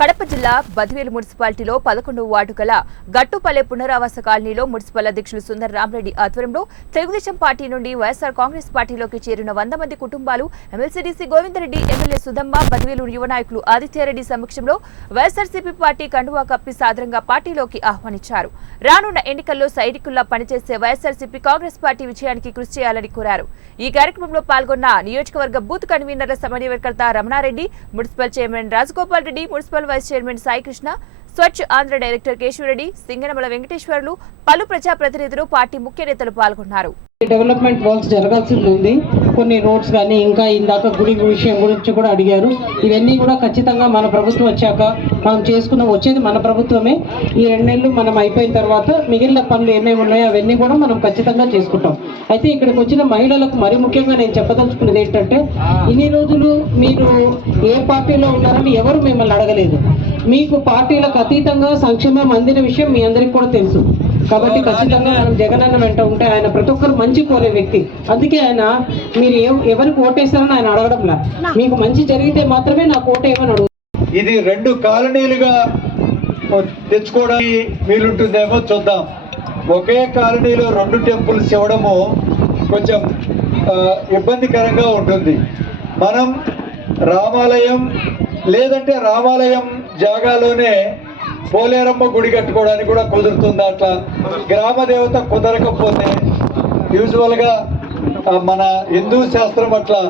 కడప జిల్లా బద్వేలు మున్సిపాలిటీలో 11వ వార్డు గల గట్టుపల్లె పునరావాస కాలనీలో మున్సిపల్ అధ్యక్షులు సుందర్ రామరెడ్డి ఆధ్వర్యంలో తెలుగుదేశం పార్టీ నుండి వైఎస్ఆర్ కాంగ్రెస్ పార్టీలోకి చేరిన 100 మంది కుటుంబాలు ఎమ్మెల్సీడీసీ గోవిందరెడ్డి, ఎమ్మెల్యే సుధమ్మ, బద్వేలు యువ నాయకులు ఆదిత్యారెడ్డి సమక్షంలో వైఎస్ఆర్సీపీ పార్టీ కండువా కప్పి సాదరంగా పార్టీలోకి ఆహ్వానించారు. రానున్న ఎన్నికల్లో సైనికుల్లా పనిచేసే వైఎస్ఆర్సీపీ కాంగ్రెస్ పార్టీ విజయానికి కృషి చేయాలని కోరారు. ఈ కార్యక్రమంలో పాల్గొన్న నియోజకవర్గ బూత్ కన్వీనర్ల సమన్వయకర్త Ramanareddy, municipal chairman Rajagopal Reddy, municipal vice chairman Sai Krishna, Swachha Andhra director Keshavareddy, Singanamala Venkateswarlu, పలు ప్రజాప్రతినిధులు, పార్టీ ముఖ్య నేతలు పాల్గొన్నారు. డెవలప్మెంట్ వర్క్స్ జరగాల్సి ఉంది. కొన్ని రోడ్స్ కానీ ఇంకా ఇందాక గుడి విషయం గురించి కూడా అడిగారు. ఇవన్నీ కూడా ఖచ్చితంగా మన ప్రభుత్వం వచ్చాక మనం చేసుకున్నాం. వచ్చేది మన ప్రభుత్వమే. ఈ 2 నెలలు మనం అయిపోయిన తర్వాత మిగిలిన పనులు ఏమేమి ఉన్నాయో అవన్నీ కూడా మనం ఖచ్చితంగా చేసుకుంటాం. అయితే ఇక్కడికి వచ్చిన మహిళలకు మరి ముఖ్యంగా నేను చెప్పదలుచుకున్నది ఏంటంటే, ఇన్ని రోజులు మీరు ఏ పార్టీలో ఉన్నారని ఎవరు మిమ్మల్ని అడగలేదు. మీకు పార్టీలకు అతీతంగా సంక్షేమం అందిన విషయం మీ అందరికీ కూడా తెలుసు. కాబట్టి ఖచ్చితంగా మనం జగనన్న వెంట ఉంటే ఆయన ప్రతి ఒక్కరు మంచి కోరే వ్యక్తి. అందుకే ఆయన మీరు ఎవరికి ఓటేస్తారని ఆయన అడగడంలా, మీకు మంచి జరిగితే మాత్రమే నాకు ఓటేయమని అడుగు. ఇది 2 కాలనీలుగా తెచ్చుకోవడానికి వీలుంటుందేమో చూద్దాం. ఒకే కాలనీలో 2 టెంపుల్స్ ఇవ్వడము కొంచెం ఇబ్బందికరంగా ఉంటుంది. మనం రామాలయం లేదంటే రామాలయం జాగాలోనే పోలేరమ్మ గుడి కట్టుకోవడానికి కూడా కుదురుతుంది. అట్లా గ్రామ దేవత కుదరకపోతే యూజువల్గా మన హిందూ శాస్త్రం అట్లా